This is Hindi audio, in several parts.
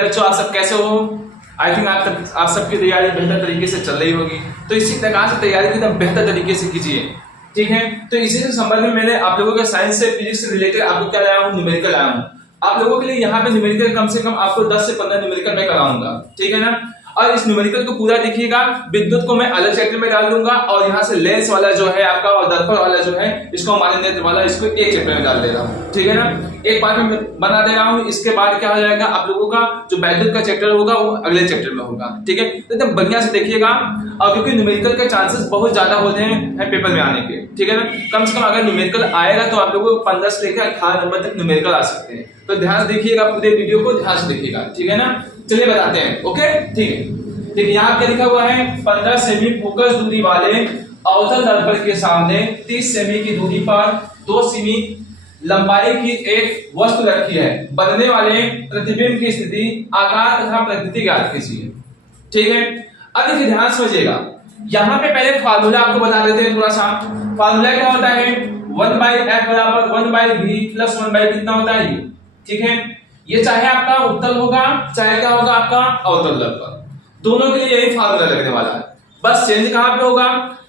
बच्चों आप सब कैसे हो? आई थिंक आप सबकी तैयारी बेहतर तरीके से चल रही होगी। तो इसी प्रकार से तैयारी एकदम बेहतर तरीके से कीजिए, ठीक है। तो इसी से संबंध में मैंने आप लोगों के साइंस से फिजिक्स से रिलेटेड आपको क्या लाया हूँ, न्यूमेरिकल लाया हूँ। आप लोगों के लिए यहाँ पे न्यूमेरिकल कम से कम आपको 10 से 15 न्यूमेरिकल मैं कराऊंगा, ठीक है ना। और इस न्यूमेरिकल को पूरा देखिएगा। विद्युत को मैं अलग चैप्टर में डाल दूंगा और यहाँ से लेंस वाला जो है आपका और दर्पण वाला जो है इसको माननेत्र वाला इसको एक चैप्टर में डाल दे रहा हूँ, ठीक है ना। एक बार में बना दे रहा हूँ। इसके बाद क्या हो जाएगा, आप लोगों का जो वैद्युत का चैप्टर होगा वो अगले चैप्टर में होगा, ठीक है। तो एकदम बढ़िया से देखिएगा। और क्योंकि न्यूमेरिकल के चांसेस बहुत ज्यादा होते हैं पेपर में आने के, ठीक है ना। कम से कम अगर न्यूमेरिकल आएगा तो आप लोगों को 15 से लेकर 18 नंबर तक न्यूमेरिकल आ सकते हैं। तो ध्यान से देखिएगा, पूरे वीडियो को ध्यान से देखिएगा, ठीक है ना। चलिए बताते हैं, ओके, ठीक है। देखिए यहाँ क्या लिखा हुआ है, 15 सेमी फोकस दूरी वाले अवतल दर्पण के सामने 30 सेमी की दूरी पर 2 सेमी लंबाई की एक वस्तु रखी है। बनने वाले प्रतिबिंब की स्थिति, आकार तथा प्रकृति ज्ञात कीजिए, ठीक है। अब देखिए ध्यान समझिएगा। यहाँ पे पहले फार्मूला आपको बता देते हैं थोड़ा सा। फार्मूला क्या होता है, 1/f बराबर 1/v प्लस 1/ कितना होता है u, ठीक है। ये चाहे आपका उत्तल होगा चाहे क्या होगा आपका अवतल दर्पण, दोनों के लिए यही फार्मूला लगने वाला है। बस चेंज कहां पे होगा,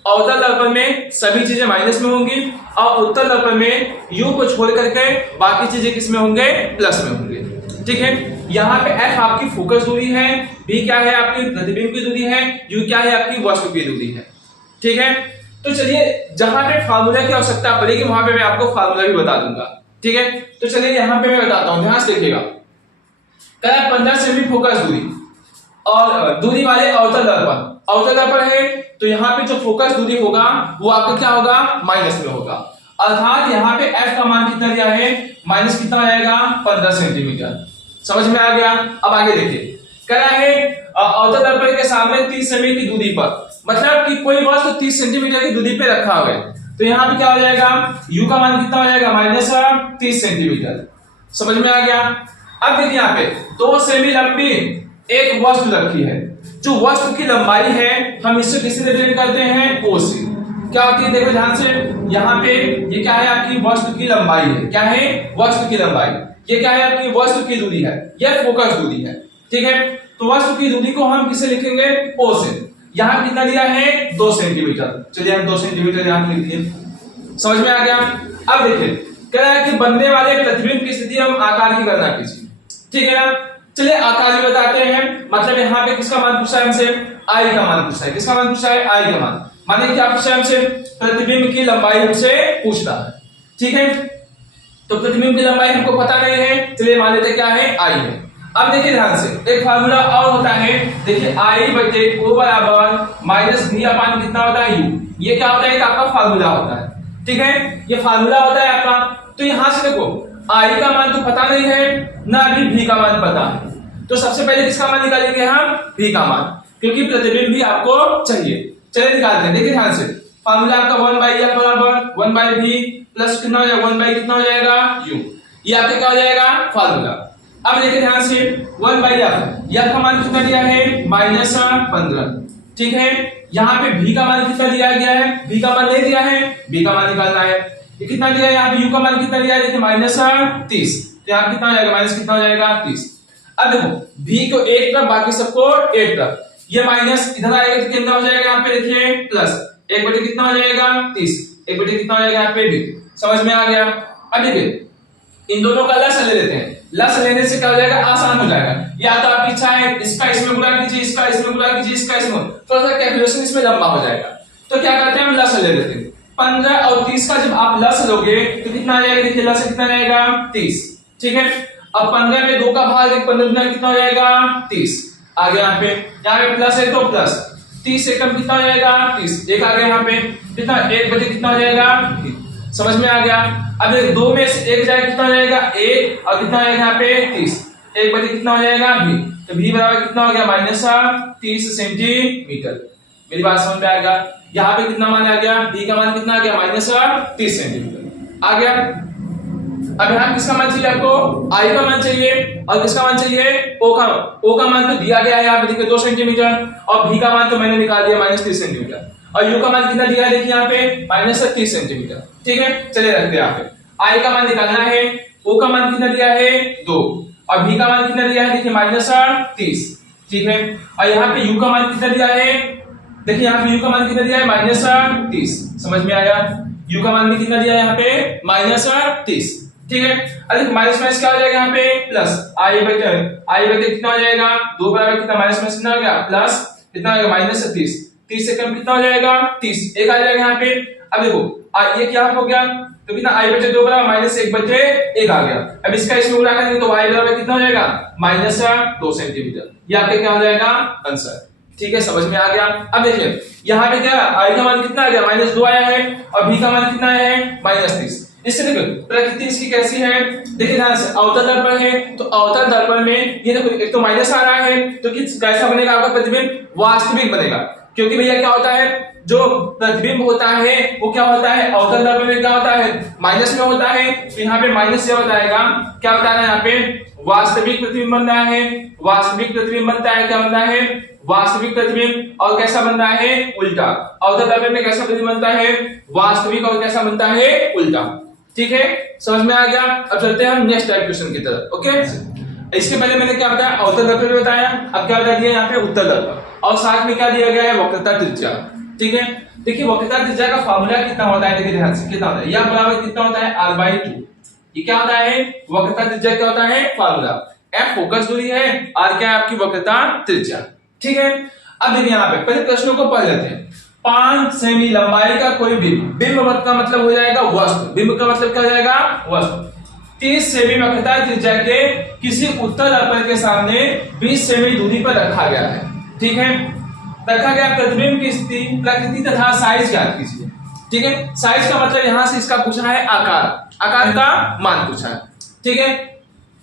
अवतल दर्पण में सभी चीजें माइनस में होंगी और उत्तल दर्पण में u को छोड़ करके बाकी चीजें किस में होंगे, प्लस में होंगे, ठीक है। यहाँ पे f आपकी फोकस दूरी है, v क्या है आपकी प्रतिबिंब की दूरी है, u क्या है आपकी वस्तु की दूरी है, ठीक है। तो चलिए जहां पे फार्मूला की आवश्यकता पड़ेगी वहां पे मैं आपको फार्मूला भी बता दूंगा, ठीक है। तो चलिए यहाँ पे मैं बताता हूँ, ध्यान से देखिएगा। 15 सेमी फोकस दूरी और दूरी वाले अवतल दर्पण है, तो यहाँ पे जो फोकस दूरी होगा वो आपका क्या होगा, माइनस में होगा। अर्थात यहाँ पे f का मान कितना दिया है, माइनस कितना आएगा, 15 सेंटीमीटर। समझ में आ गया। अब आगे देखिए, कह रहा है अवतल दर्पण के सामने 30 सेमी की दूरी पर, मतलब कि कोई वस्तु 30 सेंटीमीटर की दूरी पे रखा हुआ है। तो यहाँ पे क्या हो जाएगा, u का मान कितना हो जाएगा, माइनस 30 सेंटीमीटर। समझ में आ गया। अब देखिए यहाँ पे 2 सेमी लंबी एक वस्तु रखी है। जो वस्तु की लंबाई है हम इससे किससे रिप्रेजेंट करते हैं, o से। क्या होती है, देखो ध्यान से। यहाँ पे ये क्या है, आपकी वस्तु की लंबाई है। क्या है, वस्तु की लंबाई। ये क्या है, आपकी वस्तु की दूरी है, यह फोकस दूरी है, ठीक है। तो वस्तु की दूरी को हम किससे लिखेंगे, o से। यहाँ कितना दिया है, 2 सेंटीमीटर। चलिए हम 2 सेंटीमीटर यहाँ पे लिख दिए। समझ में आ गया। अब देखिए कह रहा है कि बनने वाले प्रतिबिंब की स्थिति हम आकार की गणना कीजिए, ठीक है ना। चलिए आकार भी बताते हैं। मतलब यहाँ पे किसका मान पूछा है हमसे, आई का मान पूछा है। किसका मान पूछा है, आई का मान। माने क्या पूछा है हमसे, प्रतिबिंब की लंबाई हमसे पूछ रहा है, ठीक है। तो प्रतिबिंब की लंबाई हमको पता नहीं है, चलिए मान लेते क्या है, आई है। अब देखिए ध्यान से, एक फार्मूला और होता है। देखिए आई बटे ओ बराबर माइनस v अपान कितना होता है, u। ये क्या होता है, एक आपका फार्मूला होता है, ठीक है। ये फार्मूला होता है आपका। तो यहां से देखो आई का मान तो पता नहीं है, ना अभी v का मान पता है। तो सबसे पहले किसका मान निकालेंगे हम, v का मान, क्योंकि प्रतिबिंब भी आपको चाहिए। चलिए निकालते हैं। देखिए ध्यान से, फार्मूला आपका 1/f बराबर 1/v प्लस कितना हो जाएगा, 1/ कितना हो जाएगा, u। ये आपका क्या हो जाएगा, फार्मूला। अब देखिए ध्यान से, 1/f, f का मान कितना दिया है, -15, ठीक है। यहाँ पे v का मान कितना दिया गया है, v का मान नहीं दिया है, v का मान निकालना है। ये कितना दिया है, यहाँ पे u का मान कितना दिया है, देखिए -30। तो यहाँ कितना हो जाएगा, माइनस कितना हो जाएगा, 30। अब देखो v को एक तरफ बाकी सबको एक तरफ, ये माइनस इधर आएगा तो कितना हो जाएगा, यहाँ पे देखिए प्लस 1/, कितना हो जाएगा, 30। 1/, कितना हो जाएगा, यहाँ पे भी। समझ में आ गया। अब देखिए इन दोनों का लस ले लेते हैं। लस लेने से क्या हो जाएगा, आसान हो जाएगा। या तो आपकी इच्छा है इसका इसमें गुणा कीजिए, इसका इसमें गुणा कीजिए, इसका इसमें, थोड़ा सा कैलकुलेशन इसमें लंबा हो जाएगा। तो क्या करते हैं, हम लस ले लेते हैं। 15 और 30 का जब आप लस लोगे तो कितना आ जाएगा, देखिए लस कितना आएगा, 30, ठीक है। अब 15 में 2 का भाग 15 कितना हो जाएगा, 30 आ गया। यहाँ पे प्लस है तो प्लस 30 से कम कितना हो जाएगा, 30। एक आ गया यहाँ पे कितना, 1/, कितना हो जाएगा, समझ में आ गया। अब 2 में से 1 जाएगा कितना हो जाएगा, 1, और कितना आएगा यहाँ पे 30। 1/, कितना हो जाएगा, v। तो v बराबर कितना हो गया, -30 सेंटीमीटर। मेरी बात समझ में आ गया। यहाँ पे कितना मान आ गया, v का मान कितना आ गया, -30 सेंटीमीटर आ गया। अब यहाँ किसका मान चाहिए आपको, आई का मान चाहिए, और किसका मान चाहिए, ओ का मान तो दिया गया है यहाँ पे देखिए 2 सेंटीमीटर, और v का मान तो मैंने निकाल दिया -30 सेंटीमीटर, और u का मान कितना दिया है देखिए यहाँ पे -30 सेंटीमीटर, ठीक है। चलिए रखते हैं यहाँ पे। आई का मान निकालना है, ओ का मान कितना दिया है 2, और v का मान कितना दिया है, देखिए -30, ठीक है। और यहाँ पे u का मान कितना दिया है, देखिए यहाँ पे u का मान कितना दिया है -30, समझ में आया। u का मान भी कितना दिया है यहाँ पे -30, ठीक है। अरे माइनस माइनस क्या हो जाएगा यहाँ पे प्लस, i बटे कितना हो जाएगा 2 बराबर कितना माइनस माइनस कितना हो गया प्लस कितना हो जाएगा -30, 30 से कम कितना हो जाएगा 30, एक आ जाएगा यहाँ पे। अब देखो ये क्या हो गया, तो कितना i बटे 2 बराबर -1 बटे 1 आ गया। अब इसका इसमें गुणा करेंगे तो y बराबर कितना हो जाएगा -2 सेंटीमीटर, ये आपके क्या हो जाएगा आंसर, ठीक है, समझ में आ गया। अब देखिए यहाँ पे क्या i का मान कितना आ गया -2 आया है और v का मान कितना आया है -30। इससे देखो प्रकृति इसकी कैसी है, देखिए ध्यान से, अवतल दर्पण है तो अवतल दर्पण में ये देखो एक तो माइनस आ रहा है तो कैसा बनेगा आपका प्रतिबिंब, वास्तविक बनेगा। क्योंकि भैया क्या होता है, जो प्रतिबिंब होता है वो क्या होता है अवतल दर्पण में क्या होता है माइनस में होता है, तो यहाँ पे माइनस से बताएगा क्या बता रहा है, यहाँ पे वास्तविक प्रतिबिंब बन रहा है, वास्तविक प्रतिबिंब बनता है, क्या बनता है वास्तविक प्रतिबिंब। और कैसा बनता है उल्टा, अवतल दर्पण में कैसा प्रतिबिंब बनता है वास्तविक और कैसा बनता है उल्टा, ठीक है, समझ में आ गया। अब चलते हैं हम नेक्स्ट टाइप क्वेश्चन की तरफ। ओके, इसके पहले मैंने क्या बताया अवतल दर्पण में बताया, अब क्या बता दिया यहाँ पे उत्तल दर्पण, और साथ में क्या दिया गया है वक्रता त्रिज्या, ठीक है। देखिए वक्रता त्रिज्या का फार्मूला कितना होता है, देखिए ध्यान से कितना होता है, यह बराबर कितना होता है r/2। ये क्या होता है वक्रता त्रिज्या, क्या होता है फार्मूला, f फोकस दूरी है, r क्या है आपकी वक्रता त्रिज्या, ठीक है। अब देखिए यहाँ पे पहले प्रश्नों को पढ़ लेते हैं। 5 सेमी लंबाई का कोई बिंब, बिंब का मतलब हो जाएगा वस्तु, बिंब का मतलब क्या हो जाएगा वस्तु, 30 सेमी वक्रता त्रिज्या के किसी उत्तल दर्पण के सामने 20 सेमी दूरी पर रखा गया है, ठीक है। रखा गया प्रतिबिंब की स्थिति, प्रकृति तथा साइज ज्ञात कीजिए, ठीक है। साइज का मतलब यहां से इसका पूछा है आकार, आकार का मान पूछा है, ठीक है।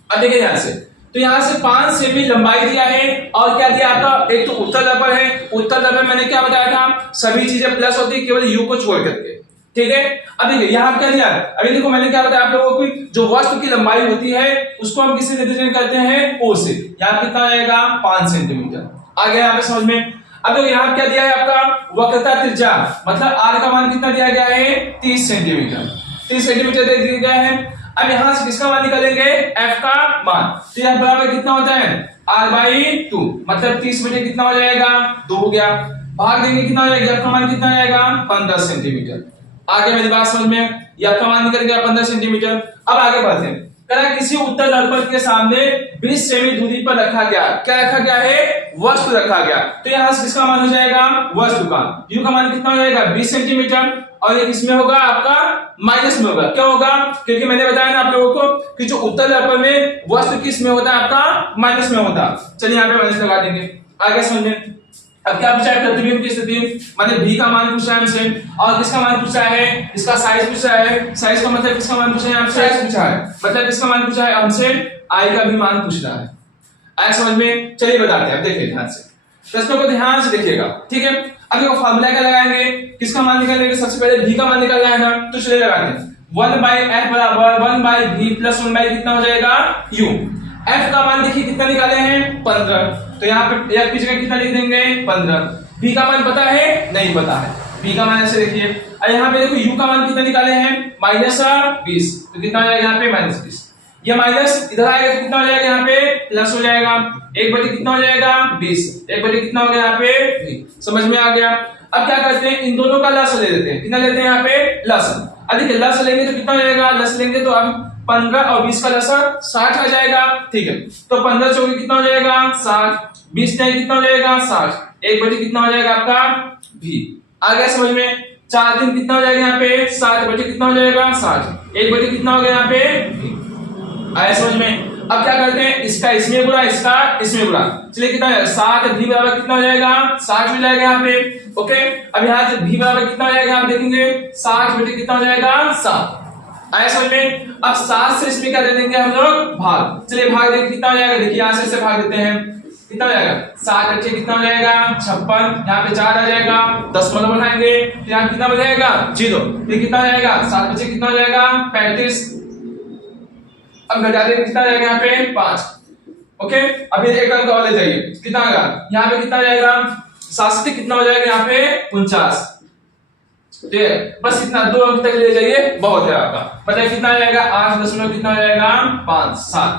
अब देखिए ध्यान से, तो यहां से 5 सेमी लंबाई दिया है और क्या दिया आपका, एक तो उत्तल दर्पण है, उत्तल दर्पण मैंने क्या बताया था सभी चीजें प्लस होती है केवल u को छोड़ करके, ठीक है। अब देखिए यहां क्या दिया, अभी देखो मैंने क्या बताया आप लोगों को, जो वस्तु की लंबाई होती है उसको हम किससे रिप्रेजेंट करते हैं o से, यहां कितना आएगा 5 सेंटीमीटर, आ गया यहाँ पे समझ में। अब देखो यहाँ क्या दिया है आपका वक्रता त्रिज्या, मतलब r का मान कितना दिया गया है 30 सेंटीमीटर, 30 सेंटीमीटर दे दिया गया है। अब यहां से किसका मान निकालेंगे f का मान, तो यह बराबर कितना होता है r/2, मतलब 30 बटे कितना हो जाएगा 2 हो गया, भाग देंगे कितना हो जाएगा, f का मान कितना आएगा 15 सेंटीमीटर। आगे मेरी बात समझ में, f का मान निकल गया 15 सेंटीमीटर। अब आगे बढ़ते हैं, कहा किसी उत्तल दर्पण के सामने 20 सेमी दूरी पर रखा गया, क्या रखा गया है वस्तु रखा गया, तो यहां से किसका मान हो जाएगा वस्तु का, u का मान कितना हो जाएगा 20 सेंटीमीटर, और ये किसमें होगा आपका माइनस में होगा, क्या होगा, क्योंकि मैंने बताया ना आप लोगों को कि जो उत्तल दर्पण में वस्तु किस में होता है आपका माइनस में होता। चलिए यहाँ पे माइनस लगा देंगे, आगे समझें। अब क्या पूछा है प्रतिबिंब की स्थिति, माने v का मान पूछा है हमसे, और किसका मान पूछा है, इसका साइज पूछा है, साइज का मतलब किसका मान पूछा है हमसे, साइज पूछा है मतलब किसका मान पूछा है हमसे, i का भी मान पूछ रहा है, आया समझ में। चलिए बताते हैं, अब देखिए ध्यान से, प्रश्नों को ध्यान से देखिएगा, ठीक है। अब देखो फार्मूला क्या लगाएंगे, किसका मान निकालेंगे, सबसे पहले v का मान निकालना है ना, तो चलिए लगाते हैं 1/f बराबर 1/v प्लस 1/, कितना हो जाएगा u। f का मान देखिए कितना निकाले हैं 15, तो यहाँ पे f की जगह कितना लिख देंगे 15। v का मान पता है नहीं पता है, v का मान ऐसे देखिए, और यहाँ पे देखो u का मान कितना निकाले हैं -20, तो कितना हो जाएगा यहाँ पे -20, ये माइनस इधर आएगा तो कितना हो जाएगा यहाँ पे प्लस हो जाएगा, 1 बटे कितना हो जाएगा 20, 1 बटे कितना हो गया यहाँ पे, समझ में आ गया। अब क्या करते हैं, इन दोनों का लस ले लेते हैं, कितना लेते हैं यहाँ पे लस, अब देखिए लस लेंगे तो कितना हो जाएगा, लस लेंगे तो अब 15 और 20 का लसा 60 आ जाएगा, ठीक है। तो 15 चौके कितना हो जाएगा 60, 20 टाइम कितना हो जाएगा 60, 1 बटे कितना हो जाएगा आपका v, आ गया समझ में। 4 दिन कितना हो जाएगा यहाँ पे 7 बटे कितना हो जाएगा 60, 1 बटे कितना हो गया यहाँ पे v, आया समझ में। अब क्या करते हैं, इसका इसमें गुणा, इसका इसमें गुणा, चलिए कितना है 7 v बराबर कितना हो जाएगा 60 हो जाएगा यहाँ पे, ओके। अब यहाँ से v बराबर कितना हो जाएगा आप देखेंगे 60 बटे कितना हो जाएगा 7, आया समझ में। अब 7 से इसमें क्या दे देंगे हम लोग भाग, चलिए भाग देंगे कितना हो जाएगा, देखिए यहाँ से भाग देते हैं, कितना हो जाएगा 7 बचे कितना हो जाएगा 56, यहाँ पे 4 आ जाएगा, दशमलव बढ़ाएंगे तो यहाँ कितना बचेगा 0, ये कितना हो जाएगा 7 बचे कितना हो जाएगा 35, अब घटा देंगे कितना जाएगा यहाँ पे 5, ओके। अभी एक अंक और ले जाइए, कितना आएगा यहाँ पे कितना जाएगा 7 से कितना हो जाएगा यहाँ पे 49, ठीक है। बस इतना 2 अंक तक ले जाइए बहुत है आपका, मतलब कितना आ जाएगा 8 दशमलव कितना हो जाएगा 5 7,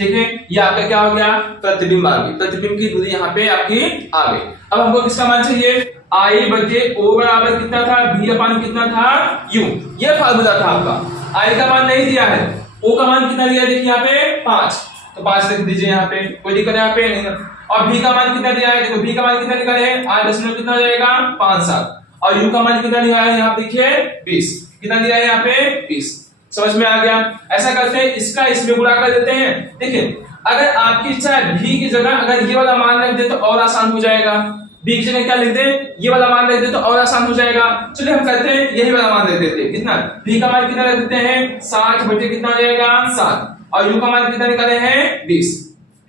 ठीक है, ये आपका क्या हो गया, प्रतिबिंब आ गई, प्रतिबिंब की दूरी यहाँ पे आपकी आ गई। अब हमको किसका मान चाहिए, आई बटे ओ बराबर कितना था, v अपान कितना था u, ये फार्मूला था आपका। आई का मान नहीं दिया है, ओ का मान कितना दिया है, देखिए यहाँ पे 5, तो 5 लिख दीजिए यहाँ पे, कोई दिक्कत यहाँ पे नहीं। और v का मान कितना दिया है, देखो v का मान कितना निकाले है, 8 कितना हो जाएगा 5 7, और u का मान कितना दिया है यहाँ पे देखिए 20, कितना दिया है यहाँ पे 20। समझ में आ गया। ऐसा करते हैं, इसका इसमें गुणा कर देते हैं। देखिए अगर आपकी इच्छा है v की जगह अगर ये वाला मान रख दे तो और आसान हो जाएगा, v की जगह क्या लिख दे, ये वाला मान रख दे तो और आसान हो जाएगा। चलिए हम करते हैं यही वाला मान रख देते हैं, कितना v का मान कितना रख देते हैं 60 बटे कितना हो जाएगा 7, और u का मान कितना निकाले हैं 20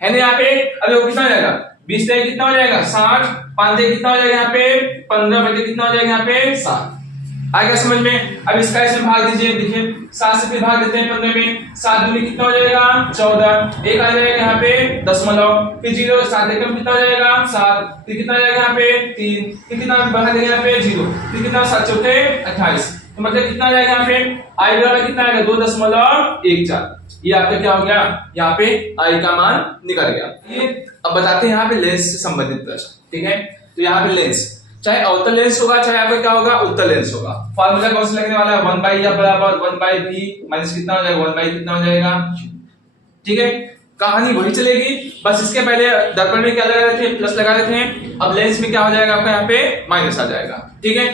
है ना यहाँ पे। अब वो कितना हो जाएगा 20 से कितना हो जाएगा 60, 5 से कितना हो जाएगा यहाँ पे 15 बटे कितना हो जाएगा यहाँ पे 7। आ गया समझ में। अब इसका इसमें भाग दीजिए, देखिए 7 से फिर भाग देते हैं 15 में, 7 दूनी कितना हो जाएगा 14, एक आ जाएगा यहाँ पे दशमलव, फिर 0 7 एकम कितना हो जाएगा 7, फिर कितना आ जाएगा यहाँ पे 3, फिर कितना बढ़ा देंगे यहाँ पे 0, फिर कितना 7 चौके 28, तो मतलब कितना आ जाएगा यहाँ पे आई बराबर कितना आएगा 2.14। ये आपका क्या हो गया, यहाँ पे आई का मान निकल गया। ये अब बताते हैं यहाँ पे लेंस से संबंधित प्रश्न, ठीक है। तो यहाँ पे लेंस चाहे अवतल लेंस होगा चाहे आपका क्या होगा उत्तल लेंस होगा। फार्मूला कौन सा लगने वाला है 1 या बराबर 1/v माइनस कितना हो जाएगा 1 कितना हो जाएगा, ठीक है। कहानी वही चलेगी, बस इसके पहले दर्पण में क्या लगा रहे थे प्लस लगा रहे थे, अब लेंस में क्या हो जाएगा आपका यहाँ पे माइनस आ जाएगा, ठीक है।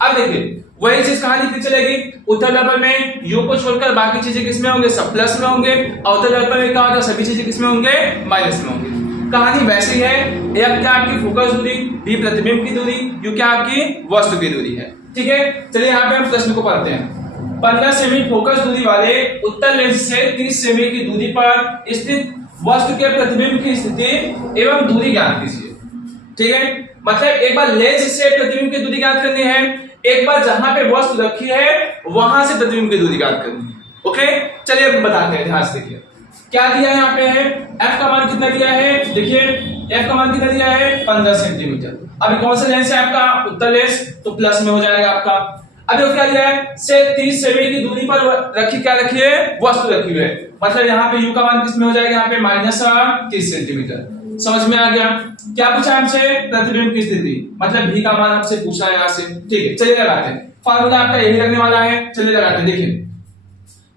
अब देखिए वही चीज कहानी फिर चलेगी, उत्तल दर्पण में u को छोड़कर बाकी चीजें किसमें होंगे, सब प्लस में होंगे। अवतल दर्पण में क्या होगा, सभी चीजें किसमें होंगे माइनस में होंगे। कहानी वैसी है, एक क्या आपकी फोकस दूरी, b प्रतिबिंब की दूरी, u क्या आपकी वस्तु की दूरी है, ठीक है। चलिए यहाँ पे हम प्रश्न को पढ़ते हैं। 15 सेमी फोकस दूरी वाले उत्तल लेंस से 30 सेमी की दूरी पर स्थित वस्तु के प्रतिबिंब की स्थिति एवं दूरी ज्ञात कीजिए, ठीक है। मतलब एक बार लेंस से प्रतिबिंब की दूरी ज्ञात करनी है, एक बार जहां पे वस्तु रखी है वहां से प्रतिबिंब की दूरी ज्ञात करनी है। ओके चलिए अब बताते हैं, ध्यान से देखिए क्या दिया है यहाँ पे है, f का मान कितना दिया है, देखिए f का मान कितना दिया है 15 सेंटीमीटर। अभी कौन सा लेंस है आपका उत्तल लेंस, तो प्लस में हो जाएगा आपका। अब देखो क्या दिया है, से 30 सेमी की दूरी पर रखी क्या रखी है वस्तु रखी हुई है, मतलब यहाँ पे u का मान किसमें हो जाएगा यहाँ पे -30 सेंटीमीटर। समझ में आ गया। क्या पूछा हमसे, प्रतिबिंब की स्थिति, मतलब v का मान हमसे पूछा है यहाँ से, ठीक है। चलिए लगाते हैं, फार्मूला आपका यही लगने वाला है, चलिए लगाते हैं। देखिए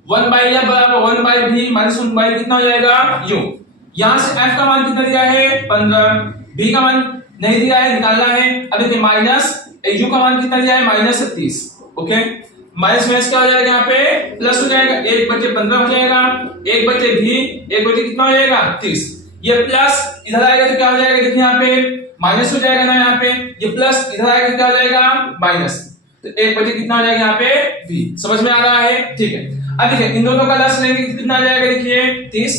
1/f बराबर 1/v माइनस 1/, कितना हो जाएगा u। यहाँ से f का मान कितना दिया है 15, v का मान नहीं दिया है निकालना है। अब देखिए माइनस u का मान कितना दिया है -30, ओके। माइनस माइनस क्या हो जाएगा यहाँ पे प्लस हो जाएगा, 1/15 हो जाएगा, 1/v 1/ कितना हो जाएगा 30, ये प्लस इधर आएगा तो क्या हो जाएगा, देखिए यहाँ पे माइनस हो जाएगा ना, यहाँ पे ये प्लस इधर आएगा तो क्या हो जाएगा माइनस, तो 1/, कितना हो जाएगा यहाँ पे v। समझ में आ रहा है, ठीक है। अब देखिए इन दोनों का लस लेंगे कितना आ जाएगा, देखिए 30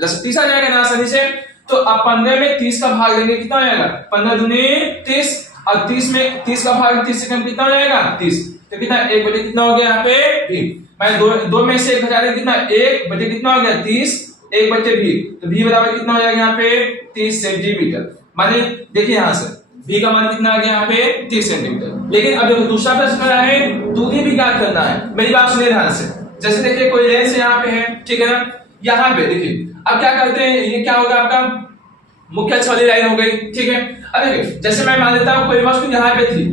लस 30 आ जाएगा ना आसानी से। तो अब 15 में 30 का भाग लेंगे कितना हो जाएगा, 15 दूनी 30, और 30 में 30 का भाग 30 से कम कितना हो जाएगा 30, तो कितना 1/, कितना हो गया यहाँ पे v। मैं दो में से 1 घटा दें कितना 1/, कितना हो गया 30, 1/v, तो v बराबर कितना हो जाएगा यहाँ पे 30 सेंटीमीटर। माने देखिए यहाँ से v का मान कितना आ गया यहाँ पे 30 सेंटीमीटर। लेकिन अब देखो दूसरा प्रश्न क्या है, दूरी भी ज्ञात करना है। मेरी बात सुनिए ध्यान से, जैसे देखिए कोई लेंस यहाँ पे है, ठीक है ना, यहाँ पे देखिए अब क्या करते हैं, ये क्या होगा आपका मुख्य अक्ष वाली लाइन हो गई, ठीक है। अब देखिए जैसे मैं मान लेता हूँ कोई वस्तु यहाँ पे थी,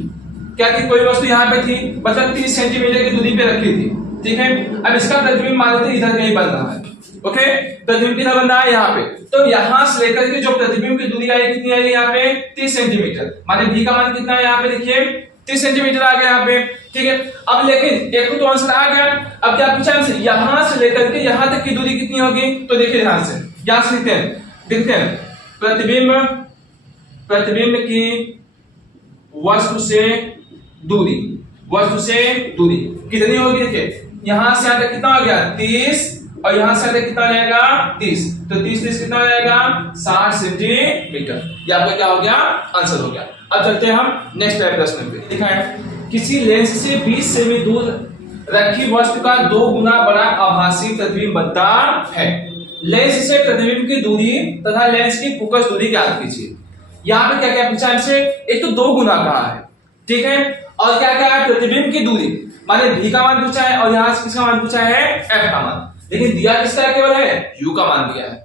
क्या थी, कोई वस्तु यहाँ पे थी, मतलब 30 सेंटीमीटर की दूरी पे रखी थी, ठीक है। अब इसका प्रतिबिंब मान लेते इधर कहीं बन रहा है, ओके, प्रतिबिंब किधर बन रहा है यहाँ पे, तो यहाँ से लेकर के जो प्रतिबिंब की दूरी आई कितनी आई यहाँ पे 30 सेंटीमीटर, माने v का मान कितना है यहाँ पे देखिए 30 सेंटीमीटर आ गया यहाँ पे, ठीक है। अब लेकिन एक तो आंसर आ गया, अब क्या पूछा हमसे, यहाँ से लेकर के यहाँ तक की दूरी कितनी होगी, तो देखिए ध्यान से यहाँ से लिखते हैं, देखते हैं प्रतिबिंब की वस्तु से दूरी कितनी होगी, देखिए यहाँ से यहाँ तक कितना हो गया 30, और यहाँ से तक कितना हो जाएगा 30, तो 30 कितना हो जाएगा 60 सेंटीमीटर। ये आपका क्या हो गया आंसर हो गया। अब चलते हैं हम नेक्स्ट प्रश्न पे। लिखा है किसी लेंस से 20 सेमी दूर रखी वस्तु का 2 गुना बड़ा आभासी प्रतिबिंब बनता है। लेंस से प्रतिबिंब की दूरी तथा लेंस की फोकस दूरी ज्ञात कीजिए। यहाँ पे क्या क्या पूछा हमसे, एक तो 2 गुना कहा है, ठीक है, और क्या क्या है प्रतिबिंब की दूरी, माने v का मान पूछा है, और यहाँ से किसका मान पूछा है f का मान, लेकिन दिया किसका केवल है u का मान दिया है।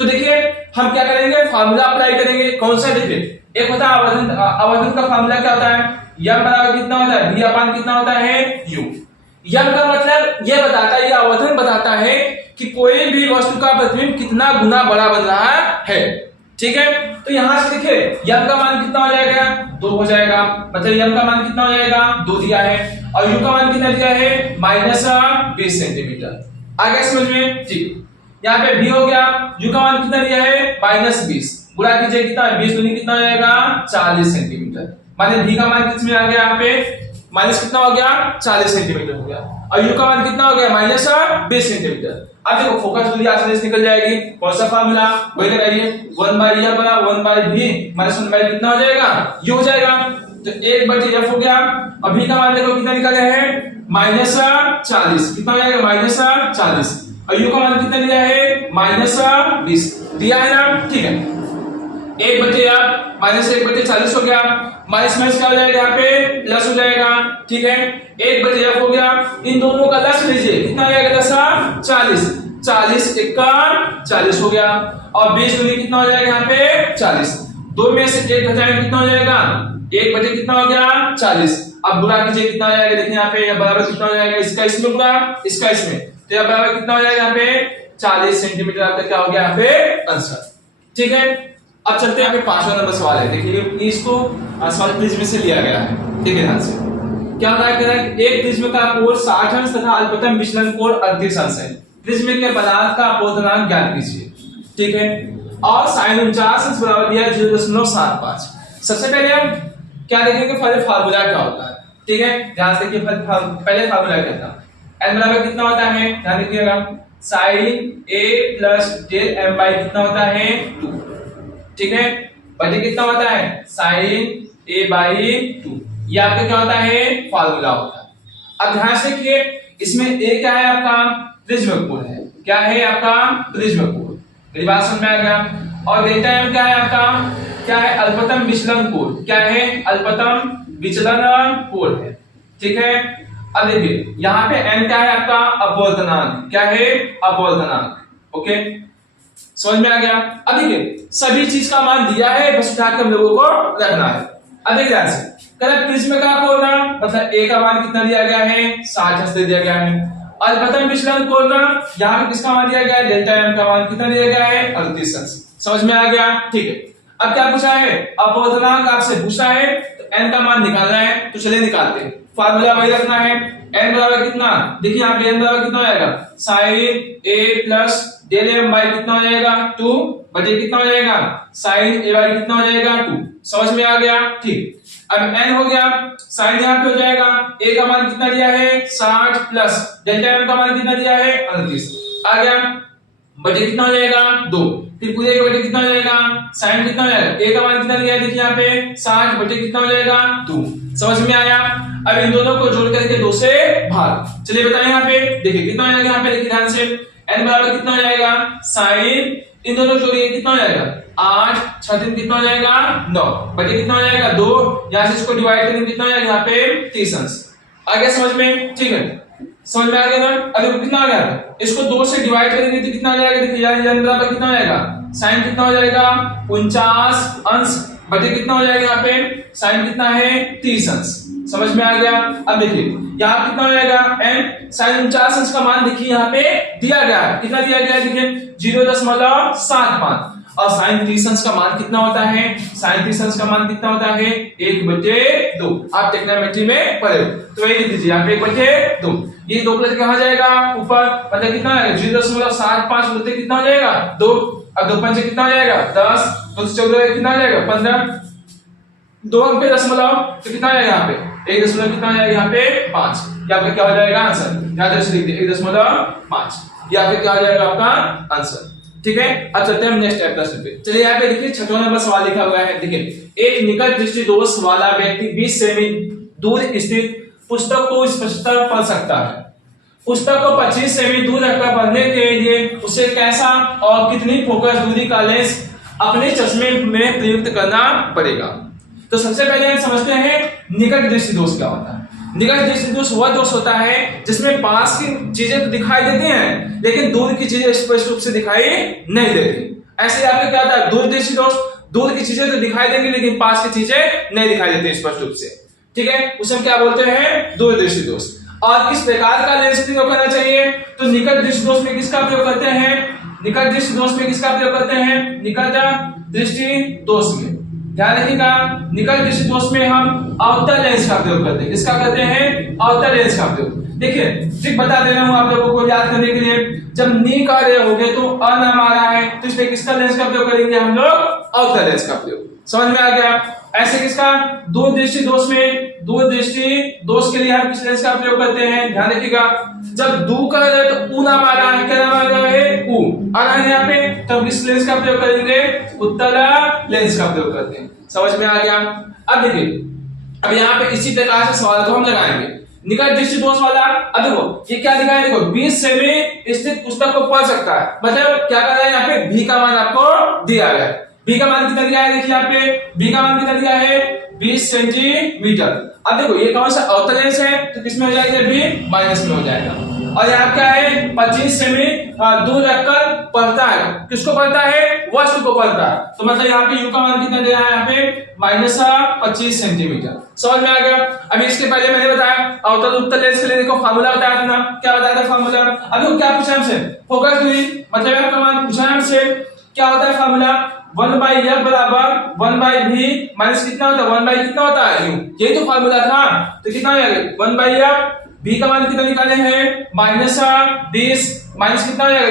तो देखिए हम क्या करेंगे, फार्मूला अप्लाई करेंगे। कौन सा? देखिए एक होता है आवर्धन, आवर्धन का फार्मूला क्या होता है, यम बराबर कितना होता है, v अपान कितना होता है, u। यम का मतलब ये बताता है, ये आवर्धन बताता है कि कोई भी वस्तु का प्रतिबिंब कितना गुना बड़ा बन रहा है, ठीक है। तो यहां से देखिए यम का मान कितना हो जाएगा, 2 हो जाएगा, मतलब यम का मान कितना हो जाएगा, 2 दिया है, और u का मान कितना दिया है, -20 सेंटीमीटर। आ गया समझ में? ठीक, यहाँ पे v हो गया, u का मान कितना दिया है, -20, गुणा कीजिए कितना, 20 दूनी कितना हो जाएगा, 40 सेंटीमीटर। माने v का मान कितना आ गया, यहाँ पे माइनस कितना हो गया, 40 सेंटीमीटर हो गया, और u का मान कितना हो गया, -20 सेंटीमीटर। अब देखो फोकस दूरी आसानी से निकल जाएगी। कौन सा फार्मूला, वही लगाइए, 1/f बराबर 1/v माइनस 1/, कितना हो जाएगा, u हो जाएगा। तो 1/f हो गया, और v का मान देखो कितना निकाले हैं, -40, कितना हो जाएगा, -40, और u का मान कितना दिया है, -20 दिया है ना, ठीक है। 1/f -1/40 हो गया, माइनस माइनस क्या हो जाएगा, यहाँ पे प्लस हो जाएगा, ठीक है। 1/f हो गया, इन दोनों का लस लीजिए, कितना आ जाएगा, 40, 40 एक्का 40 हो गया, और 20 दूनी कितना हो जाएगा, यहाँ पे 40, 2 में से 1 घटाएंगे कितना हो जाएगा, 1 कितना हो गया, 40। अब गुणा कीजिए कितना हो जाएगा, देखिए यहाँ पे बराबर कितना हो जाएगा, इसका इसमें गुणा, इसका इसमें, तो यहाँ बराबर कितना हो जाएगा, यहाँ पे 40 सेंटीमीटर आपका क्या हो गया, यहाँ पे आंसर, ठीक है। अब चलते हैं, यहाँ पे 5वां नंबर सवाल है। देखिए इसको सवाल प्रिज्म से लिया गया है, ठीक है, ध्यान से। क्या बताया गया है, एक प्रिज्म का कोण 60 अंश तथा अल्पतम विचलन कोण 38 अंश है। प्रिज्म के पदार्थ का अपोधनांक ज्ञात कीजिए, ठीक है, और sin 49 अंश बराबर दिया है 0.75। सबसे पहले हम क्या देखेंगे, पहले फार्मूला क्या होता है, ठीक है, ध्यान से देखिए। पहले फार्मूला क्या था, n बराबर कितना होता है, ध्यान रखिएगा, sin a plus del m by कितना होता है, 2, ठीक है, बटे कितना होता है, sin a बाई 2, ये आपका क्या होता है, फार्मूला होता है। अब ध्यान से देखिए, इसमें a क्या है, आपका प्रिज्म कोण है, क्या है आपका प्रिज्म कोण, मेरी बात समझ में आ गया। और डेल्टा m क्या है आपका, क्या है, अल्पतम विचलन कोण, क्या है, अल्पतम विचलन कोण है, ठीक है। अब देखिए यहाँ पे n क्या है आपका, अपवर्तनांक, क्या है, अपवर्तनांक, ओके, समझ में आ गया। अब देखिए सभी चीज का मान दिया है, बस उठा के हम लोगों को रखना है। अब देखिए ध्यान से, करेक्ट प्रिज्म का कोण, मतलब a का मान कितना दिया गया है, 60 अंश दिया गया है। अल्पतम विचलन कोण, यहाँ पे किसका मान दिया गया है, डेल्टा m का मान कितना दिया गया है, 38 अंश। समझ में आ गया, ठीक है। अब क्या पूछा है, अपवर्तनांक आपसे पूछा है, तो n का मान निकालना है, तो चलिए निकालते हैं। फार्मूला वही रखना है, n बराबर कितना, देखिए यहाँ पे n बराबर कितना हो जाएगा, sin a plus del m by कितना हो जाएगा, 2 बटे कितना हो जाएगा, sin a बाई कितना हो जाएगा, 2। समझ में आ गया, ठीक। अब n हो गया, sin यहाँ पे हो जाएगा, a का मान कितना दिया है, 60 प्लस डेल्टा m का मान कितना दिया है, 38, आ गया, बटे कितना हो जाएगा, 2, फिर पूरे के बटे कितना हो जाएगा, sin कितना हो जाएगा, a का मान कितना दिया है, देखिए यहाँ पे 60 बटे कितना हो जाएगा, 2। समझ में आया। अब इन दोनों को जोड़ करके 2 से भाग, चलिए बताएं, यहाँ पे देखिए कितना हो जाएगा, यहाँ पे देखिए ध्यान से, n बराबर कितना हो जाएगा, sin, इन दोनों जोड़िए कितना हो जाएगा, 8 6 दिन कितना हो जाएगा, 9 बटे कितना हो जाएगा, 2, यहाँ से इसको डिवाइड करेंगे कितना हो जाएगा, यहाँ पे 30 अंश। आ गया समझ में, ठीक है, समझ में आ गया ना। अगर कितना आ गया, इसको 2 से डिवाइड करेंगे तो कितना आ जाएगा, देखिए n बराबर कितना हो जाएगा, sin कितना हो जाएगा, 49 अंश बटे कितना हो जाएगा, यहाँ पे sin कितना है, 30 अंश। समझ में आ गया। अब देखिए यहाँ कितना हो जाएगा, n sin 49 अंश का मान देखिए यहाँ पे दिया गया है, कितना दिया गया है, देखिए 0.75, और sin 30 अंश का मान कितना होता है, sin 30 अंश का मान कितना होता है, 1/2। आप ट्रिग्नोमेट्री में पढ़े हो तो वही लिख दीजिए, यहाँ पे 1/2, ये 2 प्लस कहाँ जाएगा, ऊपर, मतलब कितना है, 0.75 बोलते कितना हो जाएगा, 2, अब 2 पंचे कितना हो जाएगा, 10, 2 से 14 कितना हो जाएगा, 15, 2 अंक पे दशमलव, तो कितना आएगा यहाँ पे, 1 दशमलव कितना आएगा यहाँ पे, 5। यहाँ पे क्या हो जाएगा आंसर, याद से लिख दिए 1.5, यहाँ पे क्या हो जाएगा आपका आंसर, ठीक है। अब चलते हैं हम नेक्स्ट प्रश्न पे। चलिए यहाँ पे देखिए 6वां नंबर सवाल लिखा हुआ है, देखिए एक निकट दृष्टि दोष वाला व्यक्ति 20 सेमी दूर स्थित पुस्तक को स्पष्टता पढ़ सकता है। पुस्तक को 25 सेमी दूर रखकर पढ़ने के लिए उसे कैसा और कितनी फोकस दूरी का लेंस अपने चश्मे में प्रयुक्त करना पड़ेगा। तो सबसे पहले हम समझते हैं निकट दृष्टि दोष क्या होता है। निकट दृष्टि दोष वह दोष होता है जिसमें पास की चीजें तो दिखाई देती हैं लेकिन दूर की चीजें स्पष्ट रूप से दिखाई नहीं देती। ऐसे ही आपको क्या होता है दूरदृष्टि दोष, दूर की चीजें तो दिखाई देंगी लेकिन पास की चीजें नहीं दिखाई देती स्पष्ट रूप से, ठीक है, उसे हम क्या बोलते हैं दूरदृष्टि दोष। और किस प्रकार का लेंस प्रयोग करना चाहिए, तो निकट दृष्टि दोष में किसका प्रयोग करते हैं, निकट दृष्टि दोष में किसका प्रयोग करते हैं, निकट दृष्टि दोष में, ध्यान रखिएगा, निकट दृष्टि दोष में हम अवतल लेंस का प्रयोग करते हैं, किसका करते हैं, अवतल लेंस का प्रयोग। देखिए ट्रिक बता दे रहा हूं आप लोगों को याद करने के लिए, जब नी कह रहे होगे तो अ नाम आ रहा है तो इसमें किसका लेंस का प्रयोग करेंगे हम लोग, अवतल लेंस का प्रयोग, समझ में आ गया। ऐसे किसका दूरदृष्टि दोष में, दूरदृष्टि दोष के लिए हम किस लेंस का प्रयोग करते हैं, ध्यान रखिएगा, जब दू कह रहे तो ऊ नाम आ रहा है, क्या नाम आ रहा है, ऊ आ रहा है यहाँ पे, तब किस लेंस का प्रयोग करेंगे, उत्तल लेंस का प्रयोग करते हैं, समझ में आ गया। अब देखिए अब यहाँ पे इसी प्रकार से सवाल को हम लगाएंगे निकट दृष्टि दोष वाला। अब देखो ये क्या लिखा है, देखो 20 सेमी स्थित पुस्तक को पढ़ सकता है, मतलब क्या कर रहा है यहाँ पे, भी का मान आपको दिया गया है, भी का मान कितना दिया है, देखिए यहाँ पे भी का मान कितना दिया है 20 सेंटीमीटर। अब देखो ये कौन सा अवतल लेंस है तो किसमें हो जाएगा, भी माइनस में हो जाएगा, और यहाँ क्या है 25 सेमी दूर रखकर पढ़ता है, किसको पढ़ता है, वस्तु को पढ़ता है, तो मतलब यहाँ पे u का मान कितना दिया है, यहाँ पे -25 सेंटीमीटर, समझ में आ गया। अभी इसके पहले मैंने बताया अवतल उत्तल लेंस के लिए देखो फार्मूला बताया था ना, क्या बताया था फार्मूला, अभी क्या पूछा हमसे, फोकस दूरी मतलब आपका मान पूछा हमसे, क्या होता है फार्मूला, 1/f बराबर 1/v माइनस कितना होता है, 1 कितना होता है u, यही तो फार्मूला था, तो कितना हो जाएगा 1/f, v का मान कितना निकाले हैं -20 माइनस कितना हो जाएगा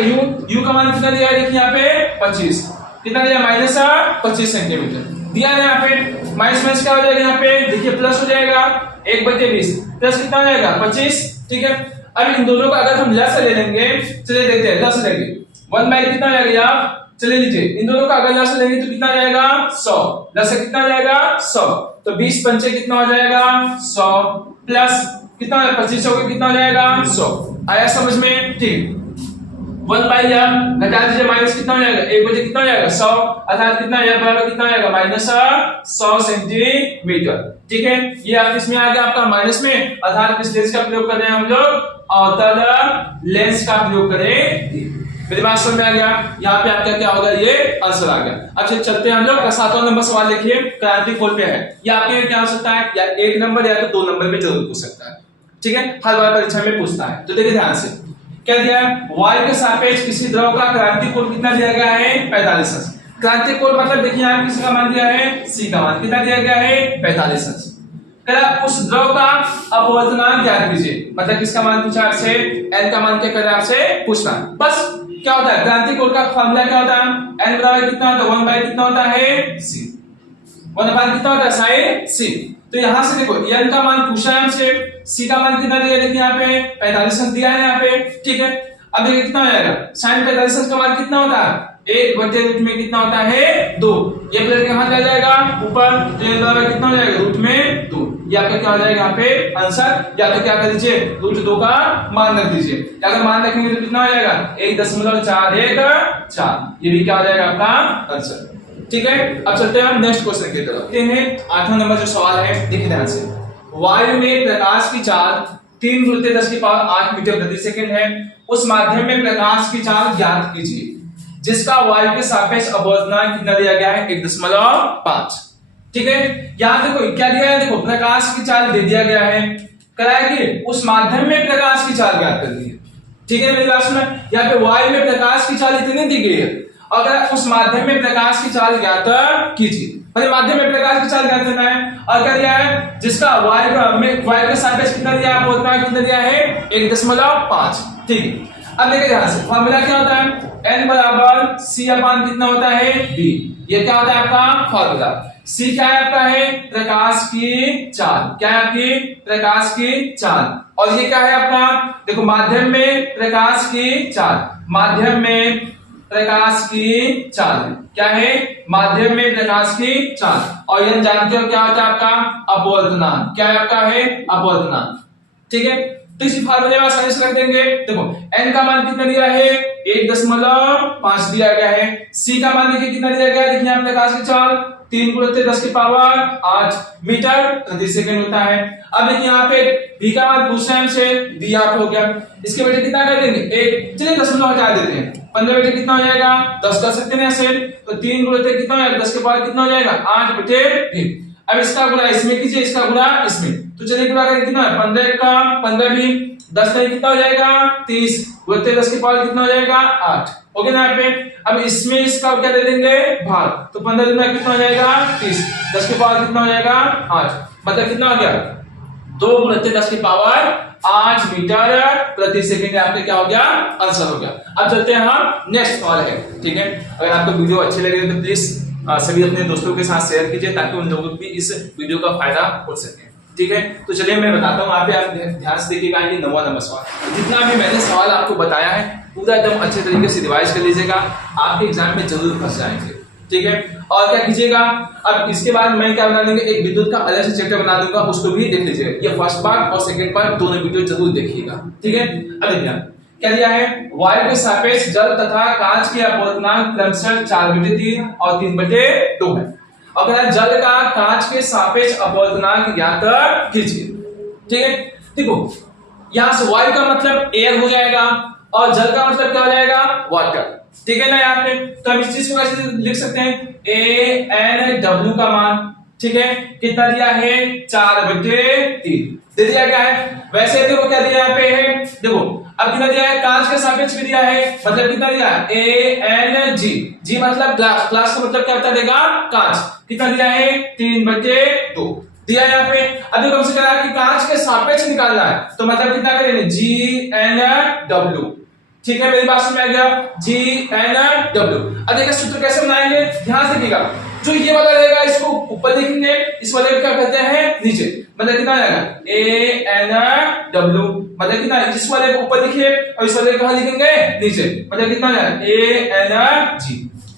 u का मान कितना दिया है, देखिए यहाँ पे 25, कितना दिया -25 सेंटीमीटर दिया है, यहाँ पे माइनस माइनस क्या हो जाएगा, यहाँ पे देखिए प्लस हो जाएगा 1/20 प्लस कितना हो जाएगा 25, ठीक है। अब इन दोनों का अगर हम लस ले लेंगे, चलिए देखते हैं लस लेंगे, 1 कितना हो जाएगा आप, चलिए लीजिए इन दोनों का अगर लस लेंगे तो कितना आ जाएगा 100, लस कितना आ जाएगा 100, तो 20 पंचे कितना हो जाएगा 100 प्लस कितना 25 का कितना हो जाएगा 100, आया समझ में, ठीक। 1/f घटा दीजिए माइनस कितना हो जाएगा 1 कितना हो जाएगा 100, अर्थात कितना f बराबर कितना हो जाएगा -100 सेंटीमीटर, ठीक है। ये आप इसमें आ गया आपका माइनस में, अर्थात किस लेंस का प्रयोग कर रहे हैं हम लोग, अवतल लेंस का प्रयोग करेंगे, मेरी बात समझ में आ गया। यहाँ पे आपका क्या होगा, ये आंसर आ गया। अब चलते हैं हम लोग 7वां नंबर सवाल देखिए, क्रांति कोल पे है, ये आपके क्या हो सकता है, या 1 नंबर या तो 2 नंबर में जरूर पूछ सकता है, ठीक है, हर बार परीक्षा में पूछता है। तो देखिए ध्यान से क्या दिया है, वायु के सापेक्ष किसी द्रव का क्रांति कोण कितना दिया गया है 45 अंश, क्रांति कोण मतलब देखिए यहाँ किसी का मान दिया है C का मान कितना दिया गया है 45 अंश, उस द्रव का अपवर्तनांक ज्ञात कीजिए, मतलब किसका मान पूछा आपसे, n का मान क्या कर रहा है आपसे पूछना, बस क्या होता है क्रांति कोण का फार्मूला क्या होता है, n बराबर कितना होता है 1 कितना होता है c, 1 कितना होता है sin c, तो यहां से देखो n का मान पूछा है हमसे, c का मान कितना दिया है, देखिए यहाँ पे 45 अंश दिया है यहाँ पे, ठीक है। अब देखिए कितना हो जाएगा sin 45 अंश का मान कितना होता है 1/रूट में कितना होता है 2, ये प्लस कहां चला जाएगा ऊपर, तो ये बराबर कितना हो जाएगा रूट में 2, ये आपका क्या हो जाएगा यहाँ पे आंसर, या तो क्या कर दीजिए √2 का मान रख दीजिए, अगर मान रखेंगे तो कितना हो जाएगा 1.414, ये भी क्या हो जाएगा आपका आंसर, ठीक है। अब चलते हैं हम नेक्स्ट क्वेश्चन की तरफ, देखते हैं 8वां नंबर जो सवाल है, देखिए ध्यान से, वायु में प्रकाश की चाल 3 × 10⁸ मीटर प्रति सेकंड है, उस माध्यम में प्रकाश की चाल ज्ञात कीजिए जिसका वायु के सापेक्ष अपवर्तनांक कितना दिया गया है 1.5, ठीक है। यहां देखो क्या दिया है, देखो प्रकाश की चाल दे दिया गया है, कराया कि उस माध्यम में प्रकाश की चाल ज्ञात करनी है, ठीक है। मेरी बात सुना, यहाँ पे वायु में प्रकाश की चाल इतनी दी गई है, अगर उस माध्यम में प्रकाश की चाल ज्ञात कीजिए, मतलब माध्यम में प्रकाश की चाल ज्ञात करना है, और क्या दिया है जिसका वायु के सापेक्ष कितना दिया है, अपवर्तनांक कितना दिया है 1.5, ठीक है। अब देखिए ध्यान से फॉर्मूला क्या होता है, n बराबर c अपान कितना होता है b, ये क्या होता है आपका फॉर्मूला, c क्या है आपका है प्रकाश की चाल, क्या है आपकी प्रकाश की चाल, और ये क्या है आपका देखो माध्यम में प्रकाश की चाल, माध्यम में प्रकाश की चाल, क्या है माध्यम में प्रकाश की चाल, और ये जानते हो क्या होता है आपका अपवर्तनांक, क्या है आपका है अपवर्तनांक, ठीक है। तो इसी फार्मूले में आसानी से रख देंगे, देखो n का मान कितना दिया है 1.5 दिया गया है, c का मान देखिए कितना दिया गया है, देखिए यहाँ प्रकाश की चाल 3 × 10⁸ मीटर प्रति सेकंड होता है। अब देखिए यहाँ पे v का मान पूछ रहे हैं हमसे, v आप हो गया, इसके बेटे कितना कर देंगे 1, चलिए दशमलव हटा देते हैं, 15 बटे कितना हो जाएगा 10 कर सकते हैं ऐसे, तो 3 गुणे कितना हो जाएगा 10 के पावर कितना हो जाएगा 8 बटे 3। अब इसका गुणा इसमें कीजिए, इसका गुणा इसमें, तो चलिए गुणा करें कितना है 15 का 15 भी 10 में कितना हो जाएगा 30 गुणे 10 के पावर कितना हो जाएगा 8। ओके ना यहाँ पे। अब इसमें इसका क्या दे देंगे भाग, तो 15 दूना कितना हो जाएगा 30, 10 के पावर कितना हो जाएगा 8, मतलब कितना हो गया 2 गुणे 10 की पावर 8 मीटर प्रति सेकंड। आपका क्या हो गया आंसर हो गया। अब चलते हैं हम नेक्स्ट सवाल है, ठीक है। अगर आपको वीडियो अच्छी लगे तो प्लीज सभी अपने दोस्तों के साथ शेयर कीजिए ताकि उन लोगों को भी इस वीडियो का फायदा हो सके, ठीक है। तो चलिए मैं बताता हूँ, आप ध्यान से देखिएगा। ये 9वां नंबर सवाल, जितना भी मैंने सवाल आपको बताया है पूरा एकदम अच्छे तरीके से रिवाइज कर लीजिएगा, आपके एग्जाम में जरूर फंस जाएंगे, ठीक है। और क्या कीजिएगा, अब इसके बाद मैं क्या बना दूंगा एक विद्युत का अलग से चैप्टर बना दूंगा, उसको भी देख लीजिएगा। ये फर्स्ट पार्ट और सेकंड पार्ट दोनों वीडियो जरूर देखिएगा, ठीक है। अब देखिए क्या दिया है, वायु के सापेक्ष जल तथा कांच के अपवर्तनांक क्रमशः 4/3 और 3/2 है। अगर जल का कांच के सापेक्ष अपवर्तनांक ज्ञात कीजिए, ठीक है। देखो यहां से वायु का मतलब एयर हो जाएगा और जल का मतलब क्या हो जाएगा वाटर, ठीक है ना। यहाँ पे तो हम इस चीज को कैसे लिख सकते हैं, ANW का मान, ठीक है, कितना दिया है 4/3 दे दिया गया है। वैसे देखो क्या दिया यहाँ पे है, देखो अब कितना दिया है कांच के सापेक्ष भी दिया है, मतलब कितना दिया है ANG, जी मतलब ग्लास, ग्लास का मतलब क्या होता देगा कांच, कितना दिया है 3/2 दिया यहाँ पे। अब देखो हमसे कहा कि कांच के सापेक्ष निकालना है, तो मतलब कितना करेंगे GNW, ठीक है। मेरी बात समझ में आ गया GNW। अब देखिए सूत्र कैसे बनाएंगे, ध्यान से देखिएगा। जो ये वाला रहेगा इसको ऊपर लिखेंगे, इस वाले को क्या कहते हैं नीचे, मतलब कितना आएगा ANW, मतलब कितना, इस वाले को ऊपर लिखिए और इस वाले को कहां लिखेंगे नीचे, मतलब कितना आएगा ANG।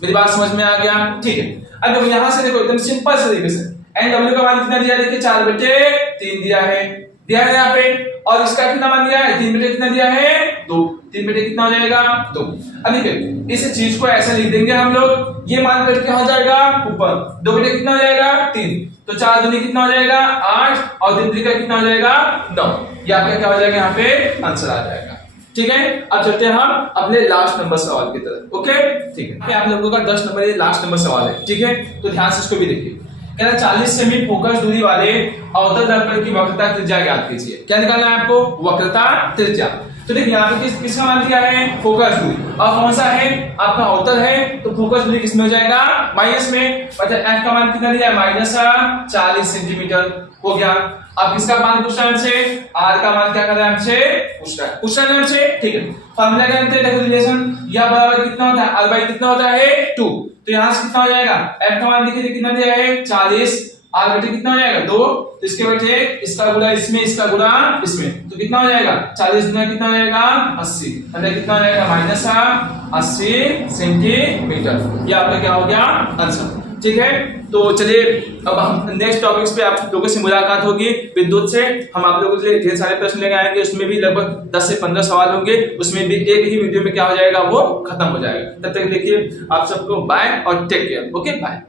मेरी बात समझ में आ गया, ठीक है। अब देखो यहां से देखो एकदम सिंपल से तरीके से NW का मान कितना दिया है, देखिए 4/3 दिया है यहाँ पे, और इसका कितना मान दिया है 3 कितना दिया है 2, 3 कितना हो जाएगा 2। अब देखिए इस चीज को ऐसे लिख देंगे हम लोग, ये मान करके कहां जाएगा ऊपर, 2 कितना हो जाएगा 3, तो 4 दूनी कितना हो जाएगा 8 और 3 का कितना हो जाएगा 9। ये आपका क्या हो जाएगा यहाँ पे आंसर आ जाएगा, ठीक है। अब चलते हैं हम अपने लास्ट नंबर सवाल की तरफ, ओके, ठीक है। आप लोगों का 10 नंबर ये लास्ट नंबर सवाल है, ठीक है, तो ध्यान से इसको भी देखिए। 40 सेमी फोकस दूरी वाले अवतल दर्पण की वक्रता त्रिज्या ज्ञात कीजिए। क्या निकालना है आपको, वक्रता त्रिज्या। तो देखिए यहाँ पे किसका मान दिया है फोकस दूरी, और कौन सा है आपका अवतल है, तो फोकस दूरी किसमें हो जाएगा माइनस में, मतलब f का मान कितना दिया है -40 सेंटीमीटर हो गया। अब किसका मान पूछना है हमसे, r का मान क्या कर रहा है हमसे पूछना है हमसे, ठीक है। फार्मूला जानते हैं, देखो रिलेशन, यह बराबर कितना होता है r कितना होता है 2, तो यहां से कितना हो जाएगा f का मान देखिए कितना दिया है 40, r बटे कितना हो जाएगा 2, तो इसके बटे इसका गुणा इसमें, इसका गुणा इसमें, तो कितना हो जाएगा 40 गुना कितना हो जाएगा 80, मतलब कितना हो जाएगा -80 सेंटीमीटर। ये आपका क्या हो गया आंसर, ठीक है। तो चलिए अब हम नेक्स्ट टॉपिक्स पे आप लोगों से मुलाकात होगी विद्युत से। हम आप लोगों के लिए ढेर सारे प्रश्न लेके आएंगे, उसमें भी लगभग 10 से 15 सवाल होंगे, उसमें भी एक ही वीडियो में क्या हो जाएगा वो खत्म हो जाएगा। तब तक देखिए आप सबको बाय और टेक केयर, ओके बाय।